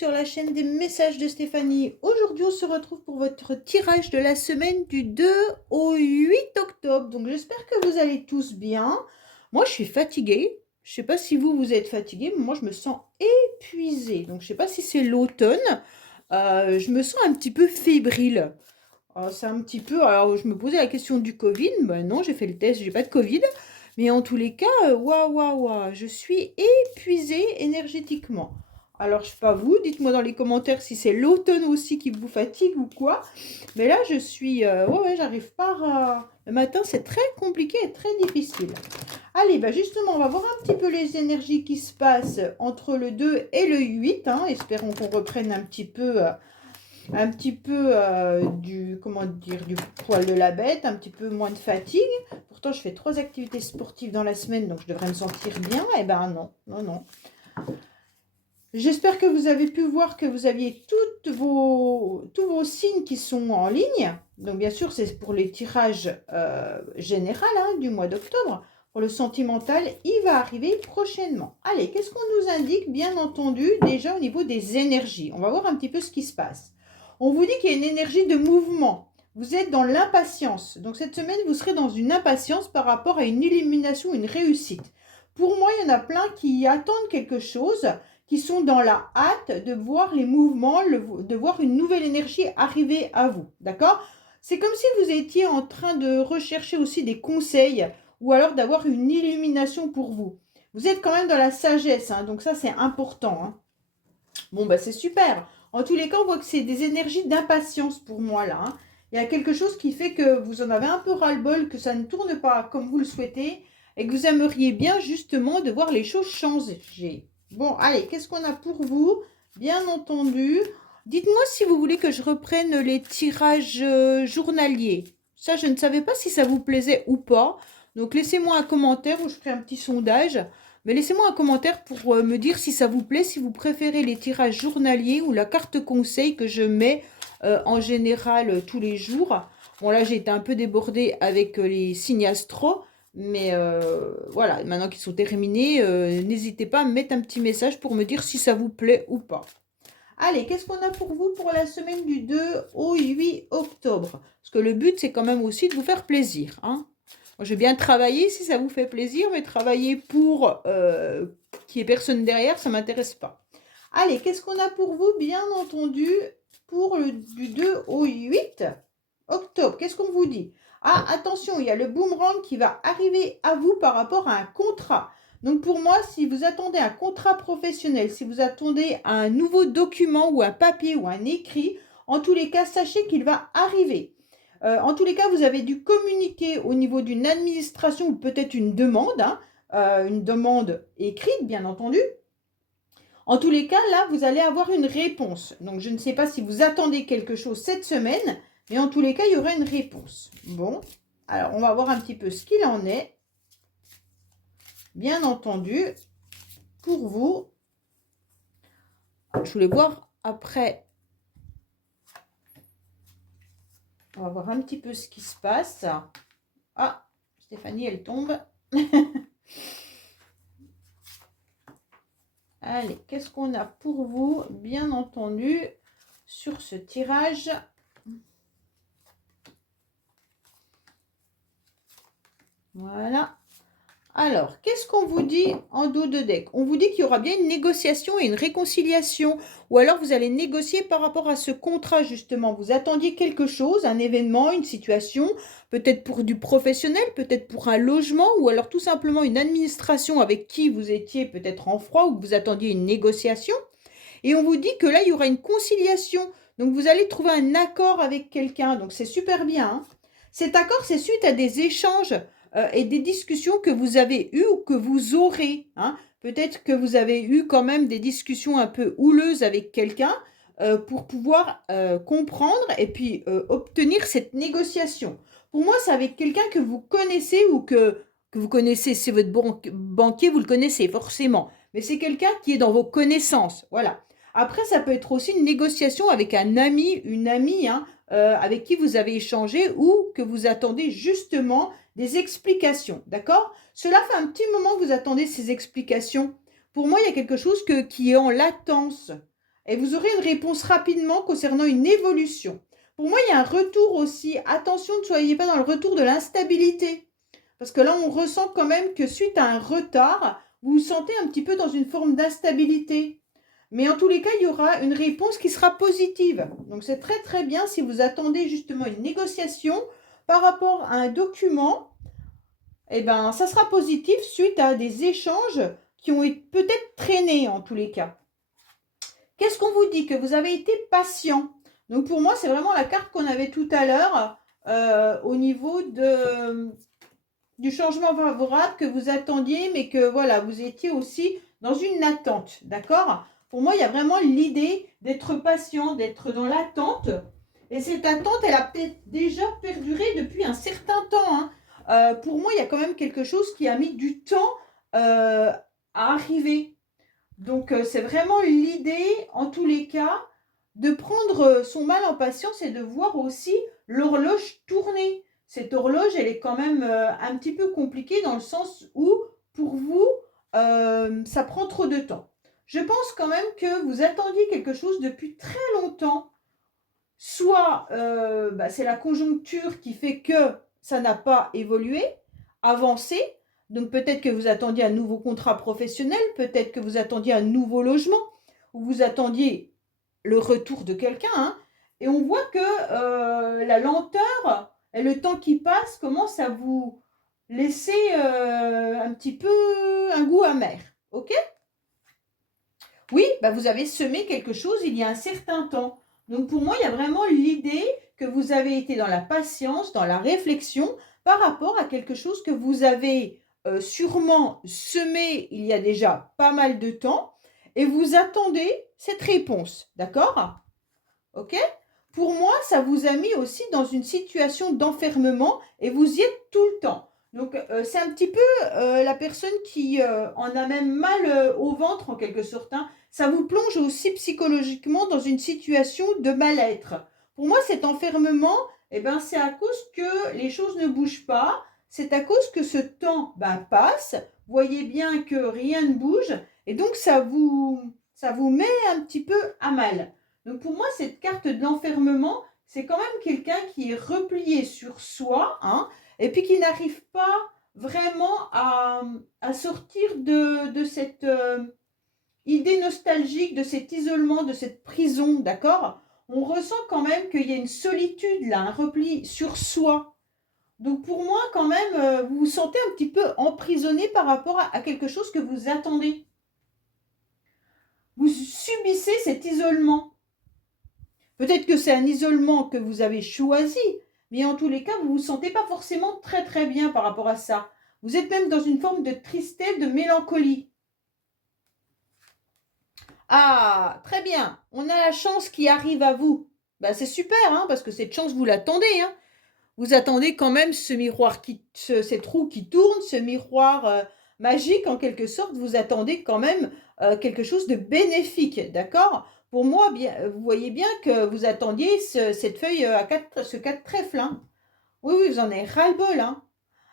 sur la chaîne des messages de Stéphanie. Aujourd'hui, on se retrouve pour votre tirage de la semaine du 2 au 8 octobre. Donc, j'espère que vous allez tous bien. Moi, je suis fatiguée. Je ne sais pas si vous êtes fatiguée, mais moi, je me sens épuisée. Donc, je ne sais pas si c'est l'automne. Je me sens un petit peu fébrile. C'est un petit peu... Alors, je me posais la question du Covid. Ben non, j'ai fait le test, j'ai pas de Covid. Mais en tous les cas, waouh, waouh, waouh, je suis épuisée énergétiquement. Alors, je sais pas vous, dites-moi dans les commentaires si c'est l'automne aussi qui vous fatigue ou quoi. Mais là, je suis... ouais, j'arrive pas à... Le matin, c'est très compliqué et très difficile. Allez, bah justement, on va voir un petit peu les énergies qui se passent entre le 2 et le 8. Hein. Espérons qu'on reprenne un petit peu comment dire, du poil de la bête, un petit peu moins de fatigue. Pourtant, je fais 3 activités sportives dans la semaine, donc je devrais me sentir bien. Eh ben non, non, non. J'espère que vous avez pu voir que vous aviez tous vos signes qui sont en ligne. Donc, bien sûr, c'est pour les tirages généraux du mois d'octobre. Pour le sentimental, il va arriver prochainement. Allez, qu'est-ce qu'on nous indique, bien entendu, déjà au niveau des énergies? On va voir un petit peu ce qui se passe. On vous dit qu'il y a une énergie de mouvement. Vous êtes dans l'impatience. Donc, cette semaine, vous serez dans une impatience par rapport à une illumination, une réussite. Pour moi, il y en a plein qui attendent quelque chose, qui sont dans la hâte de voir les mouvements, de voir une nouvelle énergie arriver à vous. D'accord? C'est comme si vous étiez en train de rechercher aussi des conseils ou alors d'avoir une illumination pour vous. Vous êtes quand même dans la sagesse, hein, donc ça c'est important. Hein. Bon, bah c'est super. En tous les cas, on voit que c'est des énergies d'impatience pour moi là. Hein. Il y a quelque chose qui fait que vous en avez un peu ras-le-bol, que ça ne tourne pas comme vous le souhaitez et que vous aimeriez bien justement de voir les choses changer. Bon, allez, qu'est-ce qu'on a pour vous? Bien entendu. Dites-moi si vous voulez que je reprenne les tirages journaliers. Ça, je ne savais pas si ça vous plaisait ou pas. Donc, laissez-moi un commentaire ou je ferai un petit sondage. Mais laissez-moi un commentaire pour me dire si ça vous plaît, si vous préférez les tirages journaliers ou la carte conseil que je mets en général tous les jours. Bon, là, j'ai été un peu débordée avec les signes astro. Mais voilà, maintenant qu'ils sont terminés, n'hésitez pas à me mettre un petit message pour me dire si ça vous plaît ou pas. Allez, qu'est-ce qu'on a pour vous pour la semaine du 2 au 8 octobre? Parce que le but, c'est quand même aussi de vous faire plaisir. Hein. Moi, je vais bien travailler si ça vous fait plaisir, mais travailler pour qu'il n'y ait personne derrière, ça ne m'intéresse pas. Allez, qu'est-ce qu'on a pour vous, bien entendu, pour du 2 au 8 octobre? Qu'est-ce qu'on vous dit? Ah, attention, il y a le boomerang qui va arriver à vous par rapport à un contrat. Donc pour moi, si vous attendez un contrat professionnel, si vous attendez un nouveau document ou un papier ou un écrit, en tous les cas, sachez qu'il va arriver. En tous les cas, vous avez dû communiquer au niveau d'une administration ou peut-être une demande écrite, bien entendu. En tous les cas, là, vous allez avoir une réponse. Donc, je ne sais pas si vous attendez quelque chose cette semaine, mais en tous les cas, il y aura une réponse. Bon, alors, on va voir un petit peu ce qu'il en est. Bien entendu, pour vous, je voulais voir après. On va voir un petit peu ce qui se passe. Ah, Stéphanie, elle tombe. Allez, qu'est-ce qu'on a pour vous, bien entendu, sur ce tirage? Voilà. Alors, qu'est-ce qu'on vous dit en dos de deck? On vous dit qu'il y aura bien une négociation et une réconciliation. Ou alors, vous allez négocier par rapport à ce contrat, justement. Vous attendiez quelque chose, un événement, une situation, peut-être pour du professionnel, peut-être pour un logement, ou alors tout simplement une administration avec qui vous étiez peut-être en froid ou que vous attendiez une négociation. Et on vous dit que là, il y aura une conciliation. Donc, vous allez trouver un accord avec quelqu'un. Donc, c'est super bien. Hein. Cet accord, c'est suite à des échanges et des discussions que vous avez eues ou que vous aurez. Hein. Peut-être que vous avez eu quand même des discussions un peu houleuses avec quelqu'un pour pouvoir comprendre et puis obtenir cette négociation. Pour moi, c'est avec quelqu'un que vous connaissez ou que vous connaissez. C'est votre banquier, vous le connaissez forcément. Mais c'est quelqu'un qui est dans vos connaissances. Voilà. Après, ça peut être aussi une négociation avec un ami, une amie, hein, avec qui vous avez échangé ou que vous attendez justement des explications. D'accord? Cela fait un petit moment que vous attendez ces explications. Pour moi, il y a quelque chose qui est en latence. et vous aurez une réponse rapidement concernant une évolution. Pour moi, il y a un retour aussi. Attention, ne soyez pas dans le retour de l'instabilité. Parce que là, on ressent quand même que suite à un retard, vous vous sentez un petit peu dans une forme d'instabilité. Mais en tous les cas, il y aura une réponse qui sera positive. Donc c'est très très bien si vous attendez justement une négociation par rapport à un document. Eh bien, ça sera positif suite à des échanges qui ont peut-être traîné en tous les cas. Qu'est-ce qu'on vous dit? Que vous avez été patient. Donc pour moi, c'est vraiment la carte qu'on avait tout à l'heure au niveau du changement favorable que vous attendiez, mais que voilà, vous étiez aussi dans une attente. D'accord? Pour moi, il y a vraiment l'idée d'être patient, d'être dans l'attente. Et cette attente, elle a peut-être déjà perduré depuis un certain temps. Hein. Pour moi, il y a quand même quelque chose qui a mis du temps à arriver. Donc, c'est vraiment l'idée, en tous les cas, de prendre son mal en patience et de voir aussi l'horloge tourner. Cette horloge, elle est quand même un petit peu compliquée dans le sens où, pour vous, ça prend trop de temps. Je pense quand même que vous attendiez quelque chose depuis très longtemps. Soit c'est la conjoncture qui fait que ça n'a pas évolué, avancé. Donc peut-être que vous attendiez un nouveau contrat professionnel, peut-être que vous attendiez un nouveau logement, ou vous attendiez le retour de quelqu'un. Hein, et on voit que la lenteur et le temps qui passe commence à vous laisser un petit peu un goût amer. Ok? Oui, vous avez semé quelque chose il y a un certain temps. Donc pour moi, il y a vraiment l'idée que vous avez été dans la patience, dans la réflexion par rapport à quelque chose que vous avez sûrement semé il y a déjà pas mal de temps et vous attendez cette réponse. D'accord? Ok? Pour moi, ça vous a mis aussi dans une situation d'enfermement et vous y êtes tout le temps. Donc, c'est un petit peu la personne qui en a même mal au ventre en quelque sorte. Hein. Ça vous plonge aussi psychologiquement dans une situation de mal-être. Pour moi, cet enfermement, c'est à cause que les choses ne bougent pas. C'est à cause que ce temps passe. Vous voyez bien que rien ne bouge. Et donc, ça vous met un petit peu à mal. Donc pour moi, cette carte de l'enfermement, c'est quand même quelqu'un qui est replié sur soi, hein, et puis qui n'arrive pas vraiment à sortir de cette idée nostalgique, de cet isolement, de cette prison, d'accord? On ressent quand même qu'il y a une solitude là, un repli sur soi. Donc pour moi, quand même, vous vous sentez un petit peu emprisonné par rapport à quelque chose que vous attendez. Vous subissez cet isolement. Peut-être que c'est un isolement que vous avez choisi, mais en tous les cas, vous ne vous sentez pas forcément très très bien par rapport à ça. Vous êtes même dans une forme de tristesse, de mélancolie. Ah, très bien. On a la chance qui arrive à vous. C'est super, hein, parce que cette chance, vous l'attendez. Hein. Vous attendez quand même ce miroir, cette roue qui tourne, ce miroir magique en quelque sorte. Vous attendez quand même quelque chose de bénéfique, d'accord? Pour moi, bien, vous voyez bien que vous attendiez cette feuille ce 4 trèfles. Hein. Oui, oui, vous en avez ras-le-bol. Hein.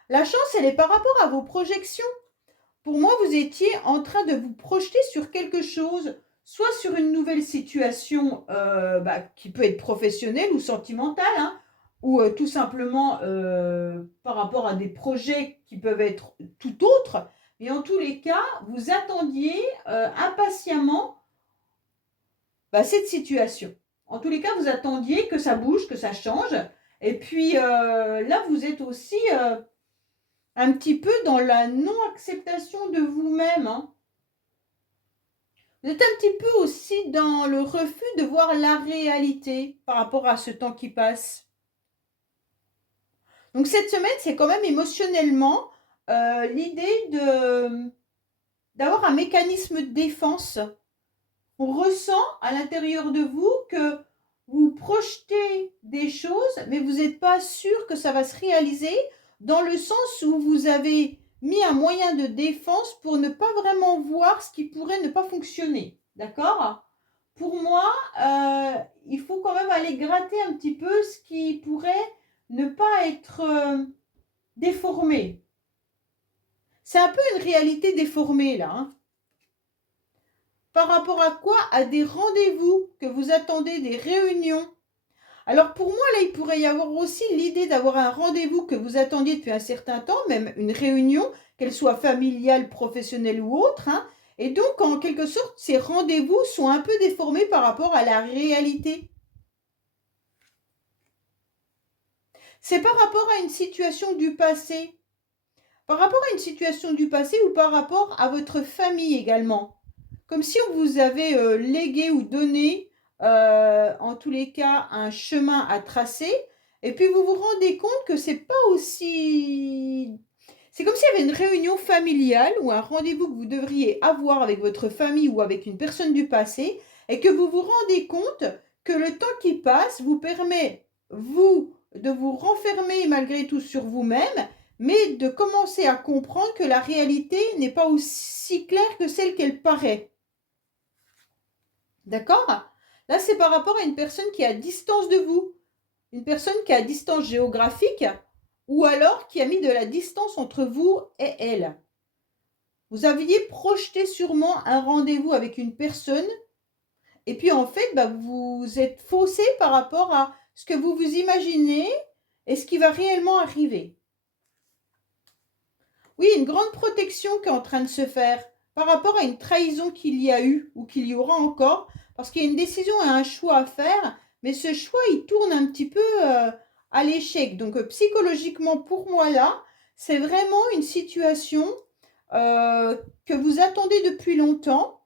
La chance, elle est par rapport à vos projections. Pour moi, vous étiez en train de vous projeter sur quelque chose, soit sur une nouvelle situation qui peut être professionnelle ou sentimentale, hein, ou tout simplement par rapport à des projets qui peuvent être tout autres. Mais en tous les cas, vous attendiez impatiemment cette situation. En tous les cas, vous attendiez que ça bouge, que ça change. Et puis là, vous êtes aussi un petit peu dans la non-acceptation de vous-même. Hein. Vous êtes un petit peu aussi dans le refus de voir la réalité par rapport à ce temps qui passe. Donc cette semaine, c'est quand même émotionnellement l'idée d'avoir un mécanisme de défense. On ressent à l'intérieur de vous que vous projetez des choses, mais vous n'êtes pas sûr que ça va se réaliser dans le sens où vous avez mis un moyen de défense pour ne pas vraiment voir ce qui pourrait ne pas fonctionner. D'accord? Pour moi, il faut quand même aller gratter un petit peu ce qui pourrait ne pas être déformé. C'est un peu une réalité déformée là. Hein. Par rapport à quoi? À des rendez-vous que vous attendez, des réunions. Alors pour moi, là, il pourrait y avoir aussi l'idée d'avoir un rendez-vous que vous attendiez depuis un certain temps, même une réunion, qu'elle soit familiale, professionnelle ou autre, hein. Et donc, en quelque sorte, ces rendez-vous sont un peu déformés par rapport à la réalité. C'est par rapport à une situation du passé. Par rapport à une situation du passé ou par rapport à votre famille également. Comme si on vous avait légué ou donné, en tous les cas, un chemin à tracer. Et puis vous vous rendez compte que c'est pas aussi... C'est comme s'il y avait une réunion familiale ou un rendez-vous que vous devriez avoir avec votre famille ou avec une personne du passé et que vous vous rendez compte que le temps qui passe vous permet, vous, de vous renfermer malgré tout sur vous-même, mais de commencer à comprendre que la réalité n'est pas aussi claire que celle qu'elle paraît. D'accord? Là, c'est par rapport à une personne qui est à distance de vous, une personne qui est à distance géographique ou alors qui a mis de la distance entre vous et elle. Vous aviez projeté sûrement un rendez-vous avec une personne et puis en fait, vous êtes faussé par rapport à ce que vous vous imaginez et ce qui va réellement arriver. Oui, une grande protection qui est en train de se faire par rapport à une trahison qu'il y a eu ou qu'il y aura encore, parce qu'il y a une décision et un choix à faire, mais ce choix, il tourne un petit peu à l'échec. Donc psychologiquement, pour moi, là, c'est vraiment une situation que vous attendez depuis longtemps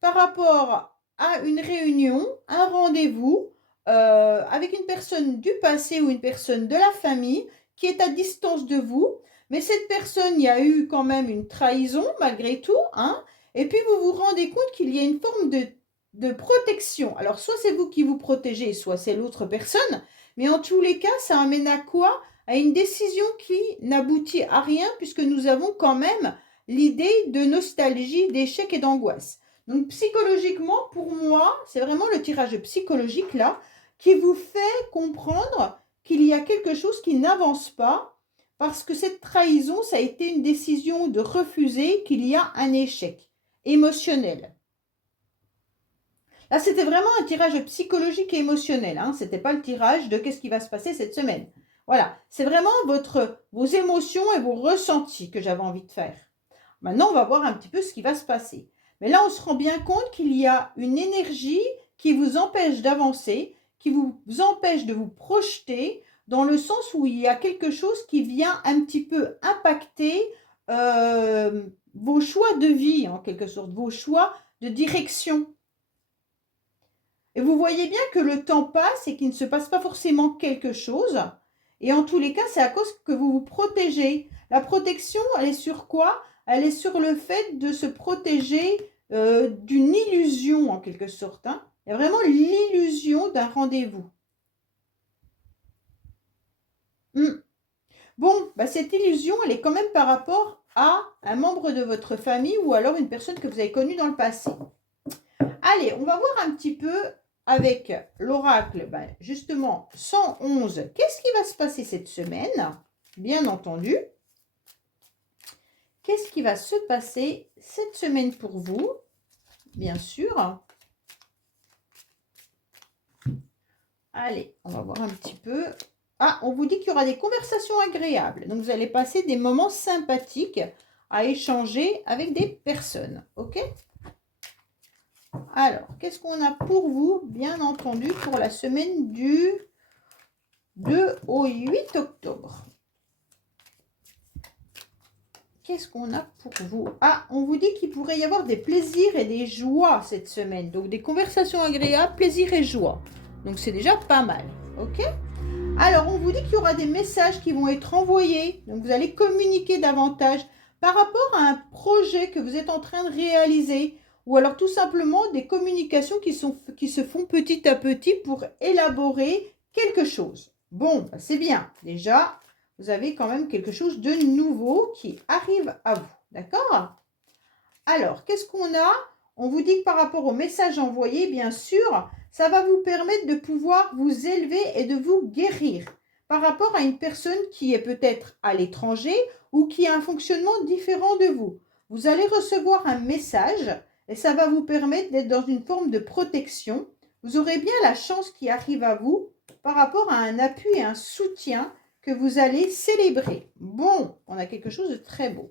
par rapport à une réunion, un rendez-vous avec une personne du passé ou une personne de la famille qui est à distance de vous. Mais cette personne, il y a eu quand même une trahison malgré tout, hein. Et puis vous vous rendez compte qu'il y a une forme de protection. Alors soit c'est vous qui vous protégez, soit c'est l'autre personne. Mais en tous les cas, ça amène à quoi? À une décision qui n'aboutit à rien puisque nous avons quand même l'idée de nostalgie, d'échec et d'angoisse. Donc psychologiquement, pour moi, c'est vraiment le tirage psychologique là qui vous fait comprendre qu'il y a quelque chose qui n'avance pas parce que cette trahison, ça a été une décision de refuser qu'il y a un échec émotionnel. Là, c'était vraiment un tirage psychologique et émotionnel. Hein. Ce n'était pas le tirage de qu'est-ce qui va se passer cette semaine. Voilà, c'est vraiment vos émotions et vos ressentis que j'avais envie de faire. Maintenant, on va voir un petit peu ce qui va se passer. Mais là, on se rend bien compte qu'il y a une énergie qui vous empêche d'avancer, qui vous empêche de vous projeter, dans le sens où il y a quelque chose qui vient un petit peu impacter vos choix de vie, en quelque sorte, vos choix de direction. Et vous voyez bien que le temps passe et qu'il ne se passe pas forcément quelque chose. Et en tous les cas, c'est à cause que vous vous protégez. La protection, elle est sur quoi? Elle est sur le fait de se protéger d'une illusion, en quelque sorte. Hein. Il y a vraiment l'illusion d'un rendez-vous. Bon, cette illusion, elle est quand même par rapport à un membre de votre famille ou alors une personne que vous avez connue dans le passé. Allez, on va voir un petit peu avec l'oracle, justement, 111. Qu'est-ce qui va se passer cette semaine? Bien entendu. Qu'est-ce qui va se passer cette semaine pour vous? Bien sûr. Allez, on va voir un petit peu. Ah, on vous dit qu'il y aura des conversations agréables. Donc, vous allez passer des moments sympathiques à échanger avec des personnes. OK? Alors, qu'est-ce qu'on a pour vous, bien entendu, pour la semaine du 2 au 8 octobre? Qu'est-ce qu'on a pour vous? Ah, on vous dit qu'il pourrait y avoir des plaisirs et des joies cette semaine. Donc, des conversations agréables, plaisir et joie. Donc, c'est déjà pas mal. OK? Alors, on vous dit qu'il y aura des messages qui vont être envoyés. Donc, vous allez communiquer davantage par rapport à un projet que vous êtes en train de réaliser. Ou alors, tout simplement, des communications qui se font petit à petit pour élaborer quelque chose. Bon, c'est bien. Déjà, vous avez quand même quelque chose de nouveau qui arrive à vous. D'accord? Alors, qu'est-ce qu'on a? On vous dit que par rapport au message envoyé, bien sûr, ça va vous permettre de pouvoir vous élever et de vous guérir par rapport à une personne qui est peut-être à l'étranger ou qui a un fonctionnement différent de vous. Vous allez recevoir un message et ça va vous permettre d'être dans une forme de protection. Vous aurez bien la chance qui arrive à vous par rapport à un appui et un soutien que vous allez célébrer. Bon, on a quelque chose de très beau.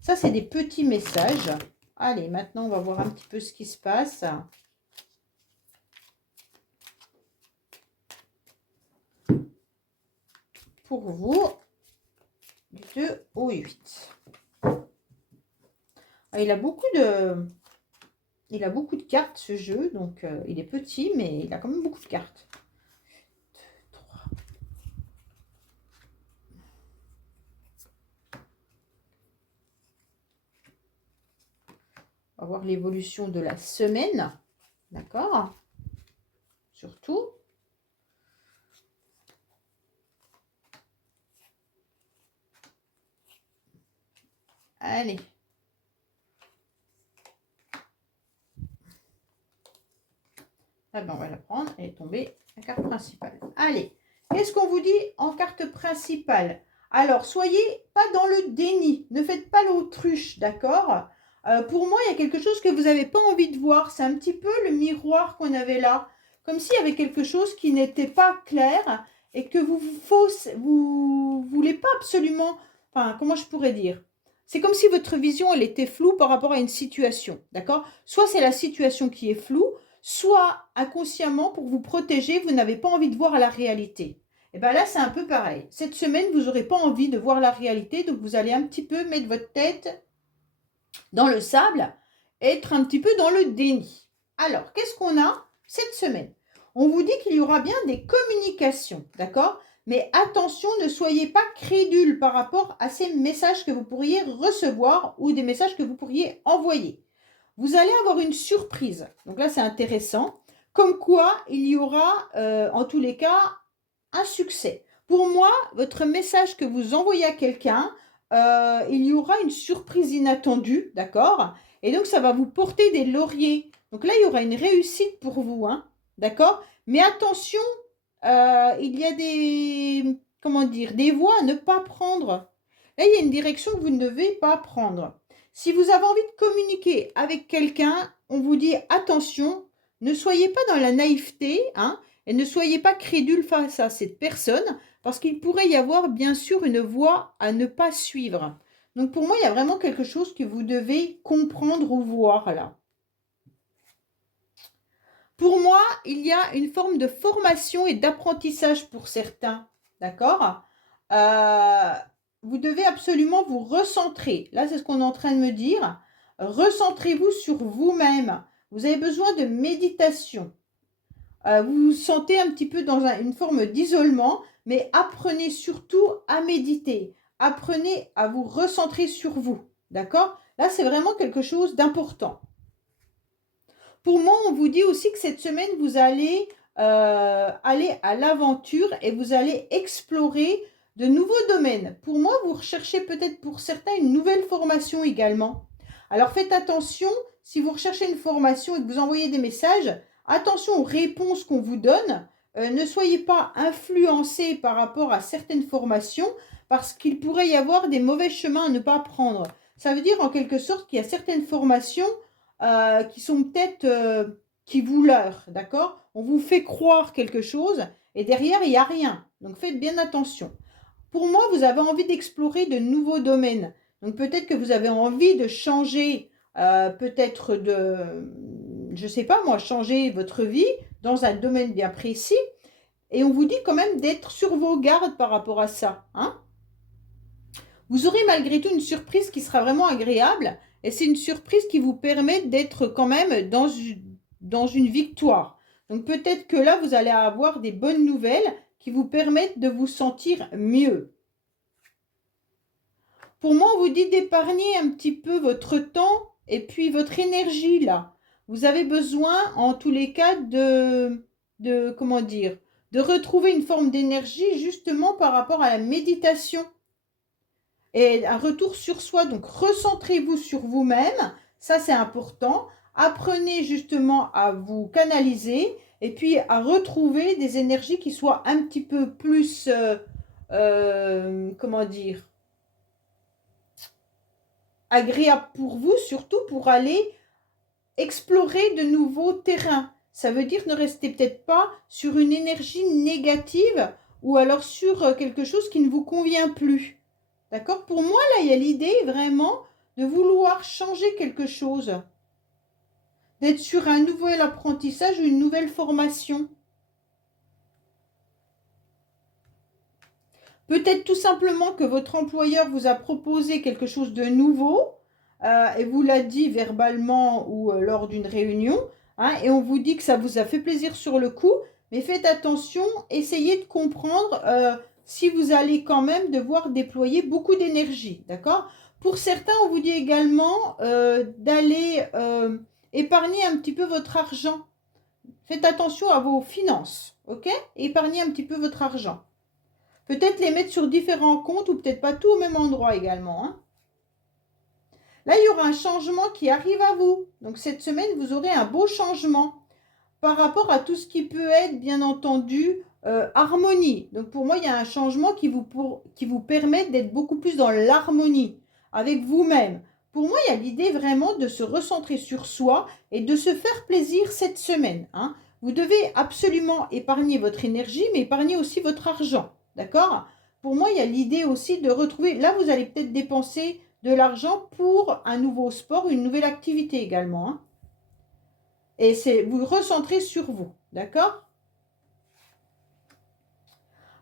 Ça, c'est des petits messages. Allez, maintenant, on va voir un petit peu ce qui se passe. Pour vous, du 2 au 8. Ah, il a beaucoup de cartes, ce jeu. Donc, il est petit, mais il a quand même beaucoup de cartes. 2, 3. On va voir l'évolution de la semaine. D'accord? Surtout. Allez. Ah ben, on va la prendre. Elle est tombée. La carte principale. Allez. Qu'est-ce qu'on vous dit en carte principale? Alors, soyez pas dans le déni. Ne faites pas l'autruche, d'accord? Pour moi, il y a quelque chose que vous n'avez pas envie de voir. C'est un petit peu le miroir qu'on avait là. Comme s'il y avait quelque chose qui n'était pas clair et que vous voulez pas absolument... Enfin, comment je pourrais dire? C'est comme si votre vision, elle était floue par rapport à une situation, d'accord? Soit c'est la situation qui est floue, soit inconsciemment, pour vous protéger, vous n'avez pas envie de voir la réalité. Et bien là, c'est un peu pareil. Cette semaine, vous n'aurez pas envie de voir la réalité, donc vous allez un petit peu mettre votre tête dans le sable, être un petit peu dans le déni. Alors, qu'est-ce qu'on a cette semaine? On vous dit qu'il y aura bien des communications, d'accord? Mais attention, ne soyez pas crédules par rapport à ces messages que vous pourriez recevoir ou des messages que vous pourriez envoyer. Vous allez avoir une surprise. Donc là, c'est intéressant. Comme quoi, il y aura, en tous les cas, un succès. Pour moi, votre message que vous envoyez à quelqu'un, il y aura une surprise inattendue, d'accord? Et donc, ça va vous porter des lauriers. Donc là, il y aura une réussite pour vous, hein, d'accord? Mais attention, il y a des, comment dire, des voies à ne pas prendre. Là, il y a une direction que vous ne devez pas prendre. Si vous avez envie de communiquer avec quelqu'un, on vous dit attention, ne soyez pas dans la naïveté, hein, et ne soyez pas crédule face à cette personne, parce qu'il pourrait y avoir bien sûr une voie à ne pas suivre. Donc pour moi, il y a vraiment quelque chose que vous devez comprendre ou voir là. Pour moi, il y a une forme de formation et d'apprentissage pour certains, d'accord? Vous devez absolument vous recentrer. Là, c'est ce qu'on est en train de me dire. Recentrez-vous sur vous-même. Vous avez besoin de méditation. Vous vous sentez un petit peu dans une forme d'isolement, mais apprenez surtout à méditer. Apprenez à vous recentrer sur vous, d'accord? Là, c'est vraiment quelque chose d'important. Pour moi, on vous dit aussi que cette semaine, vous allez aller à l'aventure et vous allez explorer de nouveaux domaines. Pour moi, vous recherchez peut-être pour certains une nouvelle formation également. Alors faites attention, si vous recherchez une formation et que vous envoyez des messages, attention aux réponses qu'on vous donne. Ne soyez pas influencés par rapport à certaines formations parce qu'il pourrait y avoir des mauvais chemins à ne pas prendre. Ça veut dire en quelque sorte qu'il y a certaines formations qui sont peut-être qui vous leurrent, d'accord? On vous fait croire quelque chose et derrière, il n'y a rien. Donc, faites bien attention. Pour moi, vous avez envie d'explorer de nouveaux domaines. Donc, peut-être que vous avez envie de changer, peut-être je ne sais pas moi, changer votre vie dans un domaine bien précis. Et on vous dit quand même d'être sur vos gardes par rapport à ça, hein? Vous aurez malgré tout une surprise qui sera vraiment agréable et c'est une surprise qui vous permet d'être quand même dans une victoire. Donc peut-être que là, vous allez avoir des bonnes nouvelles qui vous permettent de vous sentir mieux. Pour moi, on vous dit d'épargner un petit peu votre temps et puis votre énergie là. Vous avez besoin, en tous les cas, comment dire, de retrouver une forme d'énergie justement par rapport à la méditation et un retour sur soi. Donc, recentrez-vous sur vous-même. Ça, c'est important. Apprenez justement à vous canaliser et puis à retrouver des énergies qui soient un petit peu plus, comment dire, agréables pour vous, surtout pour aller explorer de nouveaux terrains. Ça veut dire ne rester peut-être pas sur une énergie négative ou alors sur quelque chose qui ne vous convient plus. D'accord? Pour moi, là, il y a l'idée vraiment de vouloir changer quelque chose, d'être sur un nouvel apprentissage ou une nouvelle formation. Peut-être tout simplement que votre employeur vous a proposé quelque chose de nouveau et vous l'a dit verbalement ou lors d'une réunion, hein, et on vous dit que ça vous a fait plaisir sur le coup, mais faites attention, essayez de comprendre si vous allez quand même devoir déployer beaucoup d'énergie, d'accord? Pour certains, on vous dit également d'aller épargner un petit peu votre argent. Faites attention à vos finances, ok? Épargnez un petit peu votre argent. Peut-être les mettre sur différents comptes ou peut-être pas tout au même endroit également, hein. Là, il y aura un changement qui arrive à vous. Donc, cette semaine, vous aurez un beau changement par rapport à tout ce qui peut être, bien entendu, harmonie. Donc, pour moi, il y a un changement qui vous permet d'être beaucoup plus dans l'harmonie avec vous-même. Pour moi, il y a l'idée vraiment de se recentrer sur soi et de se faire plaisir cette semaine, hein. Vous devez absolument épargner votre énergie, mais épargner aussi votre argent. D'accord? Pour moi, il y a l'idée aussi de retrouver... Là, vous allez peut-être dépenser de l'argent pour un nouveau sport, une nouvelle activité également, hein. Et c'est vous recentrez sur vous. D'accord?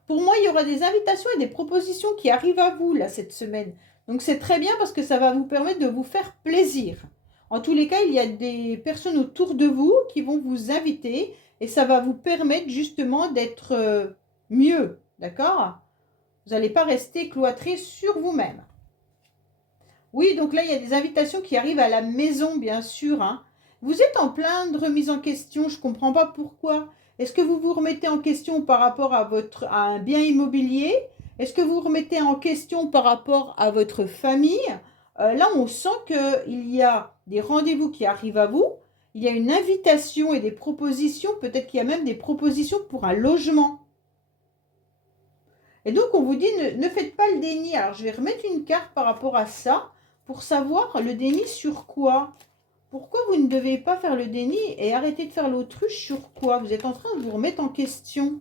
Pour moi, il y aura des invitations et des propositions qui arrivent à vous, là, cette semaine. Donc, c'est très bien parce que ça va vous permettre de vous faire plaisir. En tous les cas, il y a des personnes autour de vous qui vont vous inviter et ça va vous permettre justement d'être mieux. D'accord? Vous n'allez pas rester cloîtré sur vous-même. Oui, donc là, il y a des invitations qui arrivent à la maison, bien sûr, hein. Vous êtes en plein de remise en question, je ne comprends pas pourquoi. Est-ce que vous vous remettez en question par rapport à un bien immobilier? Est-ce que vous vous remettez en question par rapport à votre famille? Là, on sent qu'il y a des rendez-vous qui arrivent à vous. Il y a une invitation et des propositions. Peut-être qu'il y a même des propositions pour un logement. Et donc, on vous dit, ne faites pas le déni. Alors, je vais remettre une carte par rapport à ça pour savoir le déni sur quoi. Pourquoi vous ne devez pas faire le déni et arrêter de faire l'autruche sur quoi? Vous êtes en train de vous remettre en question.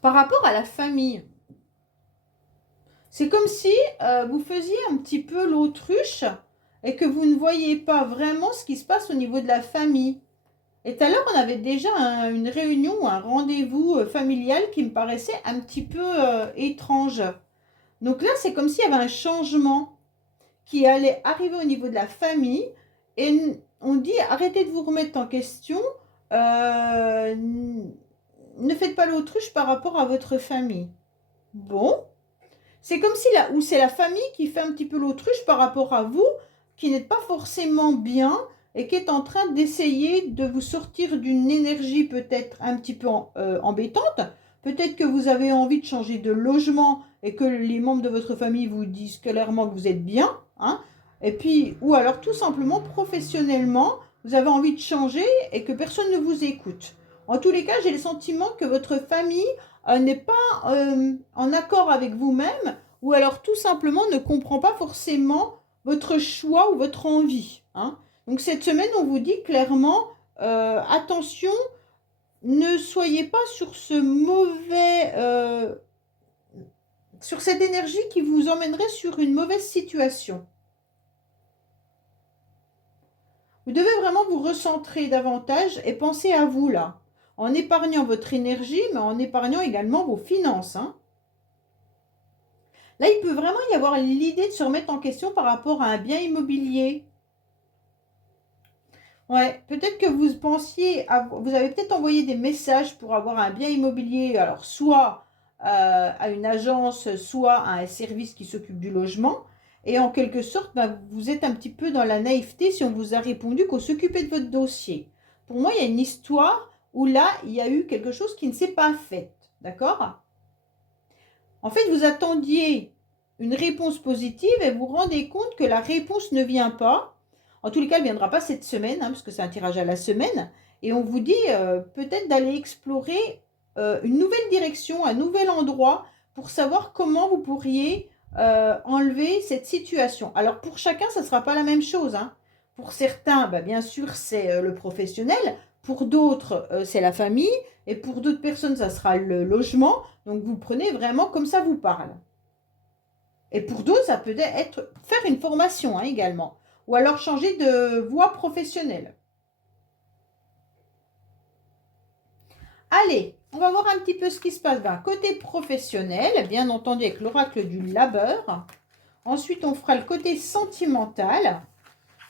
Par rapport à la famille. C'est comme si vous faisiez un petit peu l'autruche et que vous ne voyez pas vraiment ce qui se passe au niveau de la famille. Et tout à l'heure, on avait déjà une réunion ou un rendez-vous familial qui me paraissait un petit peu étrange. Donc là, c'est comme s'il y avait un changement qui allait arriver au niveau de la famille. Et on dit, arrêtez de vous remettre en question. Ne faites pas l'autruche par rapport à votre famille. Bon. C'est comme si là, où c'est la famille qui fait un petit peu l'autruche par rapport à vous, qui n'êtes pas forcément bien et qui est en train d'essayer de vous sortir d'une énergie peut-être un petit peu embêtante. Peut-être que vous avez envie de changer de logement et que les membres de votre famille vous disent clairement que vous êtes bien, hein. Et puis, ou alors tout simplement professionnellement, vous avez envie de changer et que personne ne vous écoute. En tous les cas, j'ai le sentiment que votre famille n'est pas en accord avec vous-même ou alors tout simplement ne comprend pas forcément votre choix ou votre envie, hein. Donc cette semaine, on vous dit clairement, attention, ne soyez pas sur ce mauvais, sur cette énergie qui vous emmènerait sur une mauvaise situation. Vous devez vraiment vous recentrer davantage et penser à vous là, en épargnant votre énergie, mais en épargnant également vos finances, hein. Là, il peut vraiment y avoir l'idée de se remettre en question par rapport à un bien immobilier. Ouais, peut-être que vous pensiez, vous avez peut-être envoyé des messages pour avoir un bien immobilier, alors soit à une agence, soit à un service qui s'occupe du logement. Et en quelque sorte, bah, vous êtes un petit peu dans la naïveté si on vous a répondu qu'on s'occupait de votre dossier. Pour moi, il y a une histoire où là, il y a eu quelque chose qui ne s'est pas fait. D'accord? En fait, vous attendiez une réponse positive et vous vous rendez compte que la réponse ne vient pas. En tous les cas, elle ne viendra pas cette semaine, hein, parce que c'est un tirage à la semaine. Et on vous dit peut-être d'aller explorer une nouvelle direction, un nouvel endroit, pour savoir comment vous pourriez enlever cette situation. Alors, pour chacun, ça ne sera pas la même chose, hein. Pour certains, bah, bien sûr, c'est le professionnel. Pour d'autres, c'est la famille. Et pour d'autres personnes, ça sera le logement. Donc, vous prenez vraiment comme ça vous parle. Et pour d'autres, ça peut être faire une formation, hein, également. Ou alors changer de voie professionnelle. Allez, on va voir un petit peu ce qui se passe. Ben, côté professionnel, bien entendu avec l'oracle du labeur. Ensuite, on fera le côté sentimental.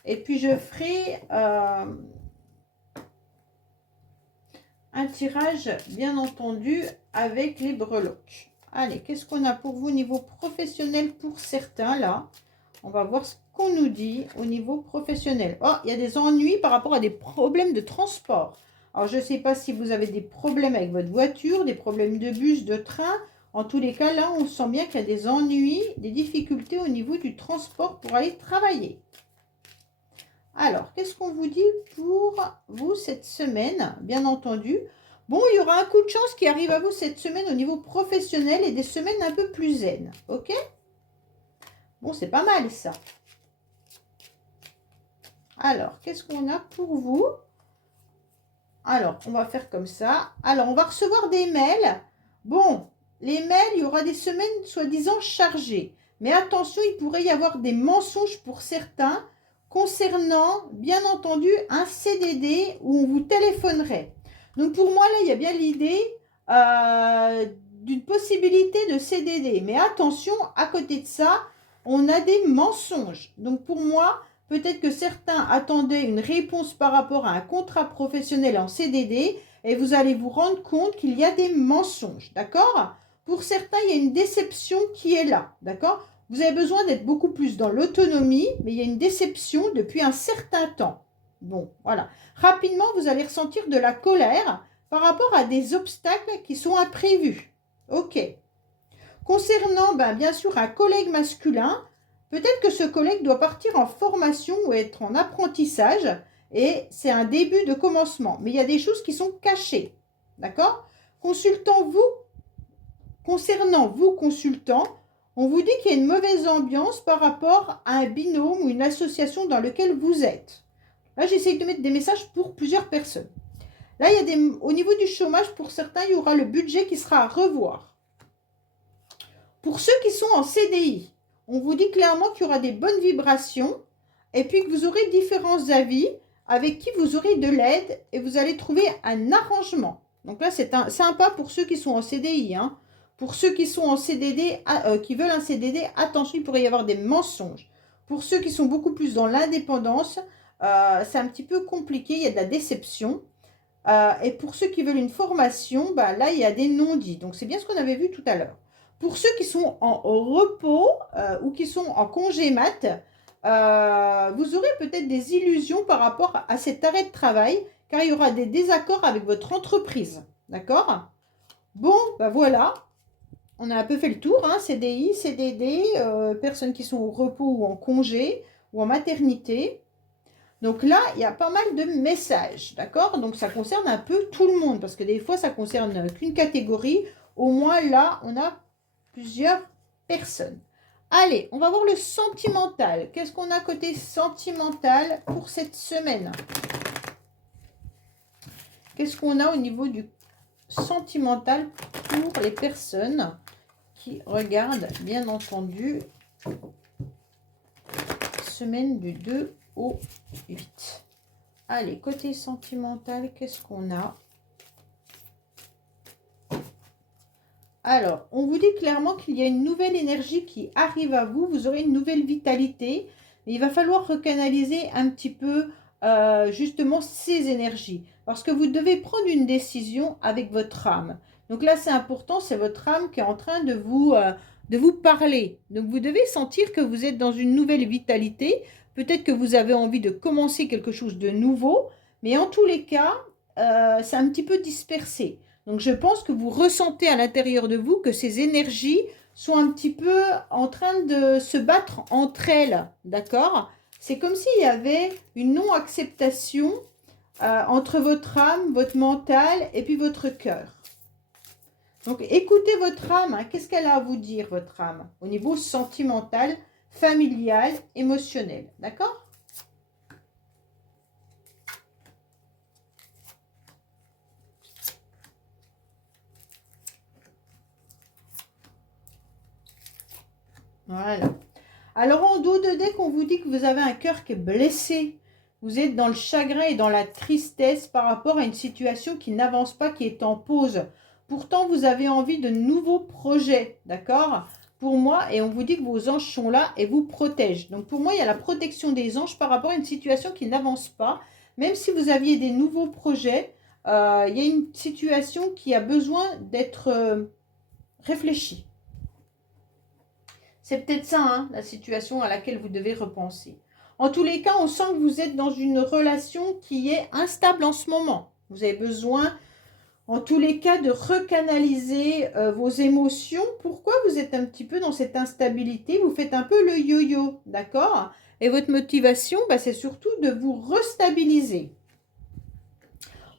Et puis, je ferai un tirage, bien entendu, avec les breloques. Allez, qu'est-ce qu'on a pour vous au niveau professionnel pour certains, là? On va voir ce qu'on nous dit au niveau professionnel. Oh, il y a des ennuis par rapport à des problèmes de transport. Alors, je ne sais pas si vous avez des problèmes avec votre voiture, des problèmes de bus, de train. En tous les cas, là, on sent bien qu'il y a des ennuis, des difficultés au niveau du transport pour aller travailler. Alors, qu'est-ce qu'on vous dit pour vous cette semaine? Bien entendu. Bon, il y aura un coup de chance qui arrive à vous cette semaine au niveau professionnel et des semaines un peu plus zen. Ok? Bon, c'est pas mal ça. Alors, qu'est-ce qu'on a pour vous? Alors, on va faire comme ça. Alors, on va recevoir des mails. Bon, les mails, il y aura des semaines soi-disant chargées. Mais attention, il pourrait y avoir des mensonges pour certains concernant, bien entendu, un CDD où on vous téléphonerait. Donc, pour moi, là, il y a bien l'idée d'une possibilité de CDD. Mais attention, à côté de ça, on a des mensonges. Donc, pour moi, peut-être que certains attendaient une réponse par rapport à un contrat professionnel en CDD et vous allez vous rendre compte qu'il y a des mensonges, d'accord? Pour certains, il y a une déception qui est là, d'accord? Vous avez besoin d'être beaucoup plus dans l'autonomie, mais il y a une déception depuis un certain temps. Bon, voilà. Rapidement, vous allez ressentir de la colère par rapport à des obstacles qui sont imprévus. Ok. Concernant, bien sûr, un collègue masculin, peut-être que ce collègue doit partir en formation ou être en apprentissage et c'est un début de commencement. Mais il y a des choses qui sont cachées. D'accord? Concernant vous, consultant, on vous dit qu'il y a une mauvaise ambiance par rapport à un binôme ou une association dans lequel vous êtes. Là, j'essaie de mettre des messages pour plusieurs personnes. Là, au niveau du chômage, pour certains, il y aura le budget qui sera à revoir. Pour ceux qui sont en CDI, on vous dit clairement qu'il y aura des bonnes vibrations et puis que vous aurez différents avis avec qui vous aurez de l'aide et vous allez trouver un arrangement. Donc là, c'est sympa pour ceux qui sont en CDI. Hein. Pour ceux qui sont en CDD, qui veulent un CDD, attention, il pourrait y avoir des mensonges. Pour ceux qui sont beaucoup plus dans l'indépendance, c'est un petit peu compliqué, il y a de la déception. Et pour ceux qui veulent une formation, là, il y a des non-dits. Donc, c'est bien ce qu'on avait vu tout à l'heure. Pour ceux qui sont en repos ou qui sont en congé mat, vous aurez peut-être des illusions par rapport à cet arrêt de travail, car il y aura des désaccords avec votre entreprise. D'accord? Bon, voilà. On a un peu fait le tour, hein, CDI, CDD, personnes qui sont au repos ou en congé ou en maternité. Donc là, il y a pas mal de messages, d'accord? Donc ça concerne un peu tout le monde, parce que des fois, ça concerne qu'une catégorie. Au moins, là, on a plusieurs personnes. Allez, on va voir le sentimental. Qu'est-ce qu'on a côté sentimental pour cette semaine? Qu'est-ce qu'on a au niveau du sentimental pour les personnes qui regardent, bien entendu, semaine du 2 au 8. Allez, côté sentimental, qu'est-ce qu'on a? Alors, on vous dit clairement qu'il y a une nouvelle énergie qui arrive à vous. Vous aurez une nouvelle vitalité. Mais il va falloir recanaliser un petit peu justement ces énergies. Parce que vous devez prendre une décision avec votre âme. Donc là, c'est important, c'est votre âme qui est en train de vous parler. Donc vous devez sentir que vous êtes dans une nouvelle vitalité. Peut-être que vous avez envie de commencer quelque chose de nouveau. Mais en tous les cas, c'est un petit peu dispersé. Donc, je pense que vous ressentez à l'intérieur de vous que ces énergies sont un petit peu en train de se battre entre elles, d'accord? C'est comme s'il y avait une non-acceptation entre votre âme, votre mental et puis votre cœur. Donc, écoutez votre âme. Hein. Qu'est-ce qu'elle a à vous dire, votre âme, au niveau sentimental, familial, émotionnel. D'accord? Voilà. Alors, en dos de deck, on vous dit que vous avez un cœur qui est blessé. Vous êtes dans le chagrin et dans la tristesse par rapport à une situation qui n'avance pas, qui est en pause. Pourtant, vous avez envie de nouveaux projets, d'accord? Pour moi, et on vous dit que vos anges sont là et vous protègent. Donc, pour moi, il y a la protection des anges par rapport à une situation qui n'avance pas. Même si vous aviez des nouveaux projets, il y a une situation qui a besoin d'être réfléchie. C'est peut-être ça, hein, la situation à laquelle vous devez repenser. En tous les cas, on sent que vous êtes dans une relation qui est instable en ce moment. Vous avez besoin, en tous les cas, de recanaliser vos émotions. Pourquoi vous êtes un petit peu dans cette instabilité? Vous faites un peu le yo-yo, d'accord? Et votre motivation, bah, c'est surtout de vous restabiliser.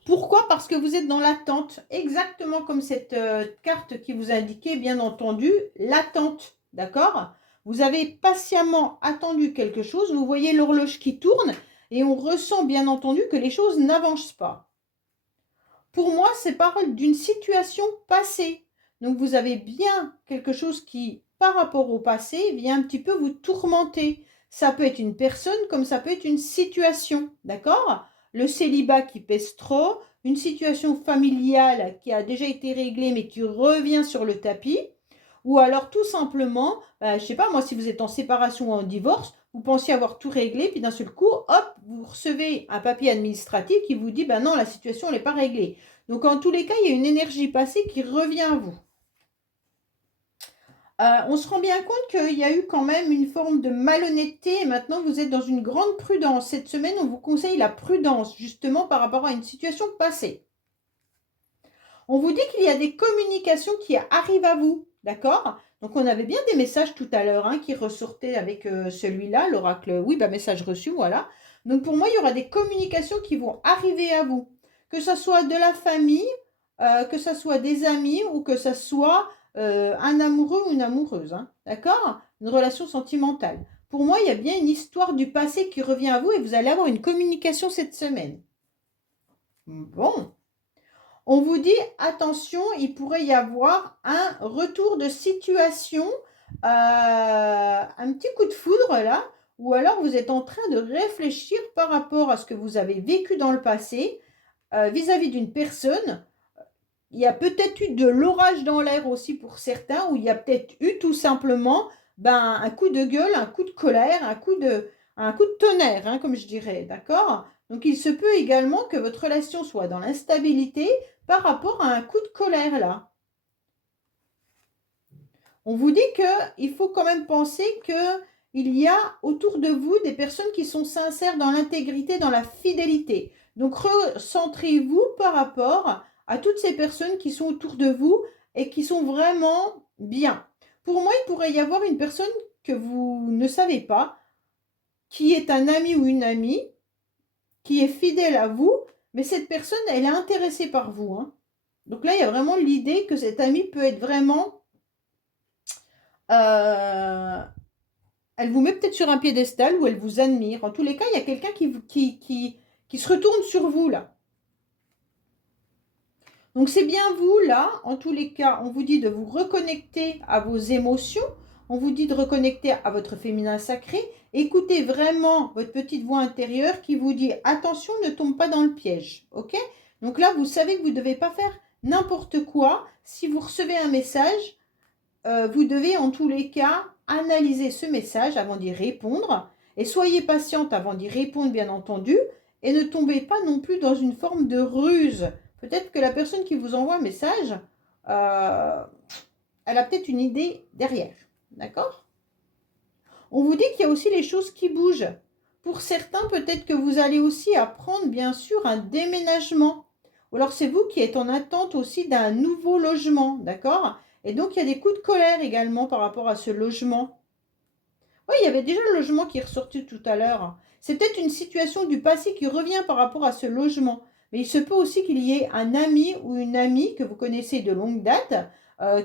Pourquoi? Parce que vous êtes dans l'attente, exactement comme cette carte qui vous indiquait, bien entendu, l'attente, d'accord? Vous avez patiemment attendu quelque chose, vous voyez l'horloge qui tourne et on ressent bien entendu que les choses n'avancent pas. Pour moi, c'est parole d'une situation passée. Donc vous avez bien quelque chose qui, par rapport au passé, vient un petit peu vous tourmenter. Ça peut être une personne comme ça peut être une situation, d'accord? Le célibat qui pèse trop, une situation familiale qui a déjà été réglée mais qui revient sur le tapis, ou alors tout simplement, je ne sais pas moi, si vous êtes en séparation ou en divorce, vous pensiez avoir tout réglé, puis d'un seul coup, hop, vous recevez un papier administratif qui vous dit, ben non, la situation n'est pas réglée. Donc en tous les cas, il y a une énergie passée qui revient à vous. On se rend bien compte qu'il y a eu quand même une forme de malhonnêteté et maintenant vous êtes dans une grande prudence. Cette semaine, on vous conseille la prudence justement par rapport à une situation passée. On vous dit qu'il y a des communications qui arrivent à vous, d'accord? Donc on avait bien des messages tout à l'heure hein, qui ressortaient avec celui-là, l'oracle, oui, bah, message reçu, voilà. Donc pour moi, il y aura des communications qui vont arriver à vous, que ce soit de la famille, que ce soit des amis ou que ce soit un amoureux ou une amoureuse, hein, d'accord? Une relation sentimentale. Pour moi, il y a bien une histoire du passé qui revient à vous et vous allez avoir une communication cette semaine. Bon. On vous dit, attention, il pourrait y avoir un retour de situation, un petit coup de foudre là, ou alors vous êtes en train de réfléchir par rapport à ce que vous avez vécu dans le passé vis-à-vis d'une personne. Il y a peut-être eu de l'orage dans l'air aussi pour certains, ou il y a peut-être eu tout simplement un coup de gueule, un coup de colère, un coup de tonnerre, hein, comme je dirais, d'accord? Donc il se peut également que votre relation soit dans l'instabilité par rapport à un coup de colère là. On vous dit qu'il faut quand même penser qu'il y a autour de vous des personnes qui sont sincères dans l'intégrité, dans la fidélité. Donc recentrez-vous par rapport à toutes ces personnes qui sont autour de vous et qui sont vraiment bien. Pour moi, il pourrait y avoir une personne que vous ne savez pas, qui est un ami ou une amie, qui est fidèle à vous, mais cette personne, elle est intéressée par vous. Hein. Donc là, il y a vraiment l'idée que cet ami peut être vraiment... elle vous met peut-être sur un piédestal ou elle vous admire. En tous les cas, il y a quelqu'un qui se retourne sur vous là. Donc c'est bien vous là, en tous les cas, on vous dit de vous reconnecter à vos émotions, on vous dit de reconnecter à votre féminin sacré. Écoutez vraiment votre petite voix intérieure qui vous dit attention, ne tombe pas dans le piège, ok? Donc là, vous savez que vous ne devez pas faire n'importe quoi. Si vous recevez un message, vous devez en tous les cas analyser ce message avant d'y répondre et soyez patiente avant d'y répondre bien entendu et ne tombez pas non plus dans une forme de ruse. Peut-être que la personne qui vous envoie un message, elle a peut-être une idée derrière, d'accord? On vous dit qu'il y a aussi les choses qui bougent. Pour certains, peut-être que vous allez aussi apprendre bien sûr un déménagement. Ou alors c'est vous qui êtes en attente aussi d'un nouveau logement, d'accord? Et donc, il y a des coups de colère également par rapport à ce logement. Oui, il y avait déjà le logement qui est ressorti tout à l'heure. C'est peut-être une situation du passé qui revient par rapport à ce logement. mais il se peut aussi qu'il y ait un ami ou une amie que vous connaissez de longue date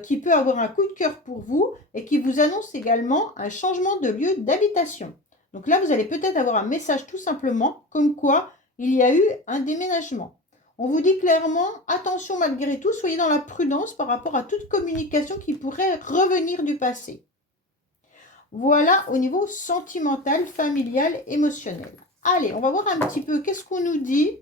qui peut avoir un coup de cœur pour vous et qui vous annonce également un changement de lieu d'habitation. Donc là, vous allez peut-être avoir un message tout simplement comme quoi il y a eu un déménagement. On vous dit clairement, attention malgré tout, soyez dans la prudence par rapport à toute communication qui pourrait revenir du passé. Voilà au niveau sentimental, familial, émotionnel. Allez, on va voir un petit peu qu'est-ce qu'on nous dit.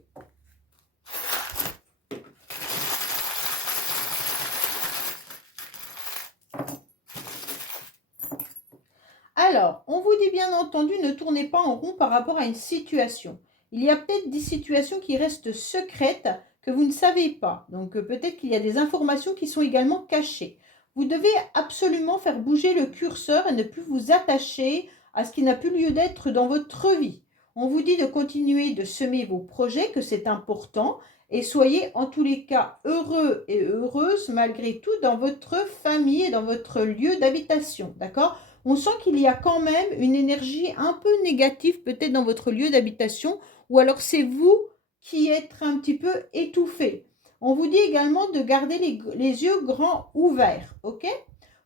Alors, on vous dit bien entendu, ne tournez pas en rond par rapport à une situation. Il y a peut-être des situations qui restent secrètes que vous ne savez pas. Donc, peut-être qu'il y a des informations qui sont également cachées. Vous devez absolument faire bouger le curseur et ne plus vous attacher à ce qui n'a plus lieu d'être dans votre vie. On vous dit de continuer de semer vos projets, que c'est important, et soyez en tous les cas heureux et heureuses malgré tout dans votre famille et dans votre lieu d'habitation. D'accord ? On sent qu'il y a quand même une énergie un peu négative peut-être dans votre lieu d'habitation, ou alors c'est vous qui êtes un petit peu étouffé. On vous dit également de garder les yeux grands ouverts, ok?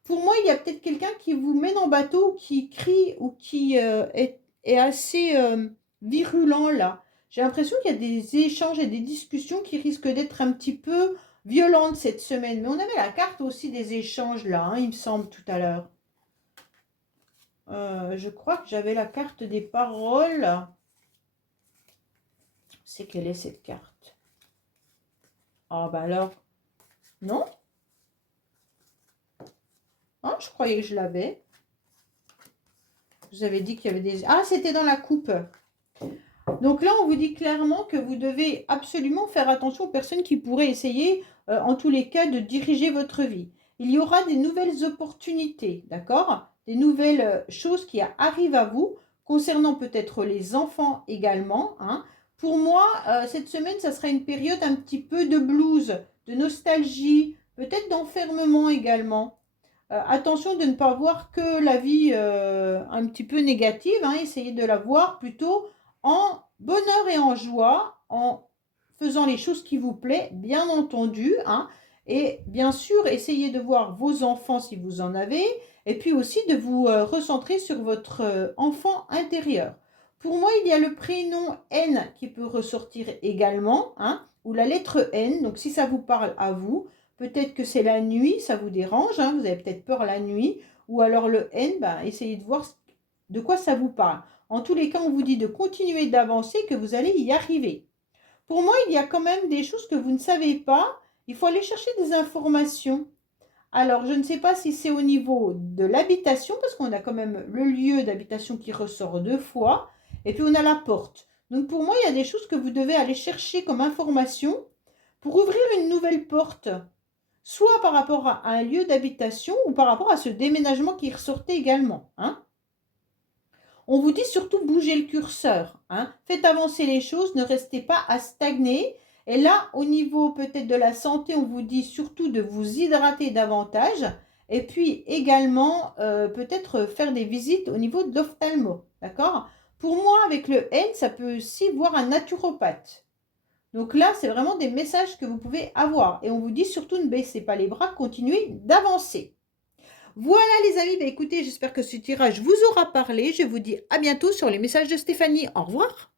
Pour moi, il y a peut-être quelqu'un qui vous mène en bateau, qui crie ou qui est assez virulent là. J'ai l'impression qu'il y a des échanges et des discussions qui risquent d'être un petit peu violentes cette semaine. Mais on avait la carte aussi des échanges là, hein, il me semble, tout à l'heure. Je crois que j'avais la carte des paroles. C'est quelle est cette carte? Ah bah alors, non? Ah, je croyais que je l'avais. Vous avez dit qu'il y avait des... Ah, c'était dans la coupe. Donc là, on vous dit clairement que vous devez absolument faire attention aux personnes qui pourraient essayer, en tous les cas, de diriger votre vie. Il y aura des nouvelles opportunités, d'accord? Des nouvelles choses qui arrivent à vous, concernant peut-être les enfants également, hein. Pour moi, cette semaine, ça sera une période un petit peu de blues, de nostalgie, peut-être d'enfermement également. Attention de ne pas voir que la vie un petit peu négative, hein. Essayez de la voir plutôt en bonheur et en joie, en faisant les choses qui vous plaisent, bien entendu, hein. Et bien sûr, essayez de voir vos enfants si vous en avez, et puis aussi de vous recentrer sur votre enfant intérieur. Pour moi, il y a le prénom N qui peut ressortir également, hein, ou la lettre N, donc si ça vous parle à vous, peut-être que c'est la nuit, ça vous dérange, hein, vous avez peut-être peur la nuit, ou alors le N, ben, essayez de voir de quoi ça vous parle. En tous les cas, on vous dit de continuer d'avancer, que vous allez y arriver. Pour moi, il y a quand même des choses que vous ne savez pas. Il faut aller chercher des informations. Alors, je ne sais pas si c'est au niveau de l'habitation, parce qu'on a quand même le lieu d'habitation qui ressort 2 fois, et puis on a la porte. Donc, pour moi, il y a des choses que vous devez aller chercher comme information pour ouvrir une nouvelle porte, soit par rapport à un lieu d'habitation ou par rapport à ce déménagement qui ressortait également, hein. On vous dit surtout bouger le curseur, hein. Faites avancer les choses, ne restez pas à stagner. Et là, au niveau peut-être de la santé, on vous dit surtout de vous hydrater davantage. Et puis également, peut-être faire des visites au niveau de l'ophtalmo, d'accord? Pour moi, avec le N, ça peut aussi voir un naturopathe. Donc là, c'est vraiment des messages que vous pouvez avoir. Et on vous dit surtout ne baissez pas les bras, continuez d'avancer. Voilà les amis, bah écoutez, j'espère que ce tirage vous aura parlé. Je vous dis à bientôt sur les messages de Stéphanie. Au revoir.